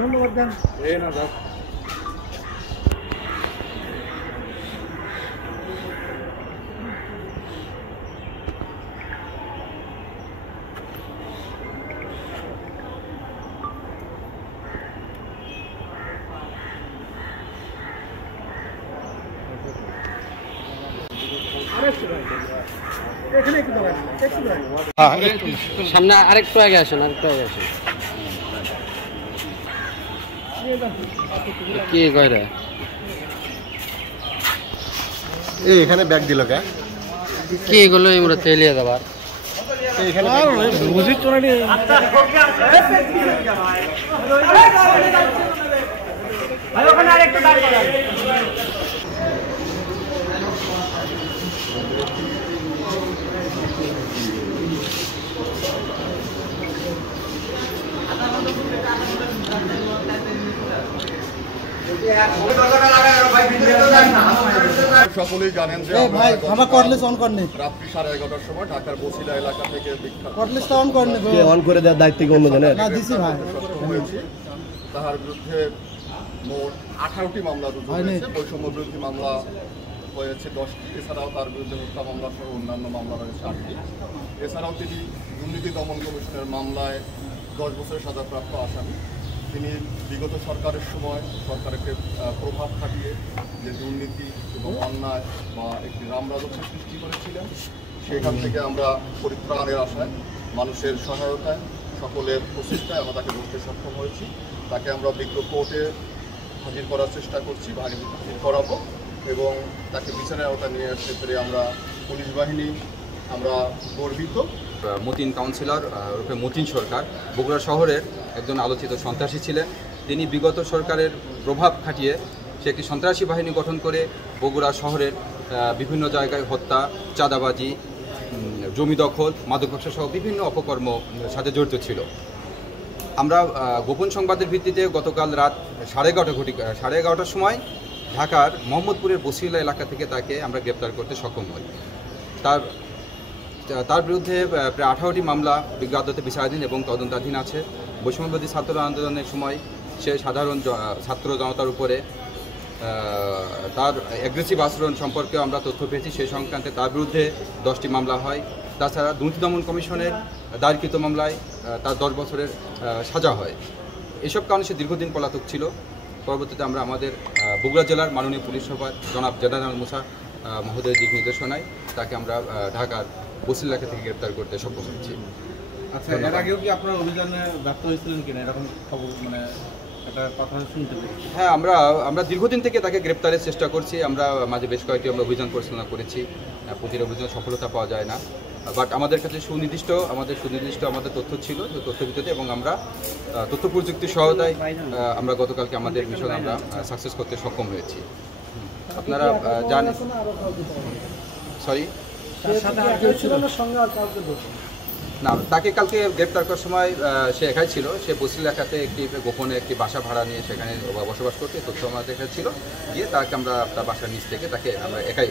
ধন্যবাদ দেন। না দাদা সামনে আরেকটু আগে আসেন, কি কয় রে এখানে ব্যাগ দিল কে? কি এগুলো আমরা তেলিয়ে দেবার এখানে বুঝিস তো না। সকলেই জানেন যে রাত্রি 11:30টার সময় ঢাকার বছিলা এলাকা থেকে হয়েছে। তাহার বিরুদ্ধে মোট 18টি মামলা রুজু হয়েছে। বৈষম্য বিরোধী মামলা হয়েছে 10টি, এছাড়াও তার বিরুদ্ধে হত্যা মামলা সহ অন্যান্য মামলা রয়েছে 8টি। এছাড়াও তিনি দুর্নীতি দমন কমিশনের মামলায় 10 বছরের সাজাপ্রাপ্ত আসামি। তিনি বিগত সরকারের সময় সরকারকে প্রভাব খাটিয়ে যে দুর্নীতি এবং অন্যায় বা একটি রামরাজত্ব সৃষ্টি করেছিলেন, সেখান থেকে আমরা পরিত্রাণের আশায় মানুষের সহায়তায় সকলের প্রচেষ্টায় আমরা তাকে ধরতে সক্ষম হয়েছি। তাকে আমরা বিজ্ঞ কোর্টে হাজির করার চেষ্টা করছি বা হাজির করাবো এবং তাকে বিচারের আওতায় নিয়ে আসতে পেরে আমরা পুলিশ বাহিনী আমরা গর্বিত। মতিন কাউন্সিলর রূপে মতিন সরকার বগুড়া শহরের একজন আলোচিত সন্ত্রাসী ছিলেন। তিনি বিগত সরকারের প্রভাব খাটিয়ে সে একটি সন্ত্রাসী বাহিনী গঠন করে বগুড়া শহরের বিভিন্ন জায়গায় হত্যা, চাঁদাবাজি, জমি দখল, মাদক ব্যবসা সহ বিভিন্ন অপকর্ম সাথে জড়িত ছিল। আমরা গোপন সংবাদের ভিত্তিতে গতকাল রাত 11:30টার সময় ঢাকার মোহাম্মদপুরের বছিলা এলাকা থেকে তাকে আমরা গ্রেপ্তার করতে সক্ষম হই। তার বিরুদ্ধে প্রায় 18টি মামলা বিজ্ঞ আদালতে বিচারাধীন এবং তদন্তাধীন আছে। বৈষম্যবিরোধী ছাত্র আন্দোলনের সময় সে সাধারণ ছাত্র জনতার উপরে তার অ্যাগ্রেসিভ আচরণ সম্পর্কেও আমরা তথ্য পেয়েছি। সেই সংক্রান্তে তার বিরুদ্ধে 10টি মামলা হয়। তাছাড়া দুর্নীতি দমন কমিশনের দায়েরকৃত মামলায় তার 10 বছরের সাজা হয়। এসব কারণে সে দীর্ঘদিন পলাতক ছিল। পরবর্তীতে আমরা আমাদের বগুড়া জেলার মাননীয় পুলিশ সুপার জনাব জেনারেল মুসা মহোদয়ের দিক নির্দেশনায় তাকে আমরা ঢাকার বছিলা এলাকা থেকে গ্রেপ্তার করতে সক্ষম হয়েছি। আচ্ছা, এর আগেও কি আপনারা অভিযানে ব্যর্থ হয়েছিলেন কিনা এরকম খবর একটা কথা শুনতে পেয়েছি? হ্যাঁ, আমরা দীর্ঘদিন থেকে তাকে গ্রেপ্তারের চেষ্টা করছি। আমরা মাঝে বেশ কয়েকটি আমরা অভিযান পরিচালনা করেছি। প্রতিটি অভিযানে সফলতা পাওয়া যায় না, বাট আমাদের কাছে সুনির্দিষ্ট আমাদের তথ্য ছিল, যে তথ্য ভিত্তিতে, এবং আমরা তথ্য প্রযুক্তির সহায়তায় আমরা গতকালকে আমাদের মিশন আমরা সাকসেস করতে সক্ষম হয়েছি। আপনারা জানেন, সরি না, তাকে কালকে গ্রেপ্তার করার সময় সে একাই ছিল। সে বছিলা এলাকাতে গোপনে একটি বাসা ভাড়া নিয়ে সেখানে বসবাস করতে তথ্য আমাদের কাছে ছিল। গিয়ে তাকে আমরা তার বাসার নিচ থেকে তাকে আমরা একাই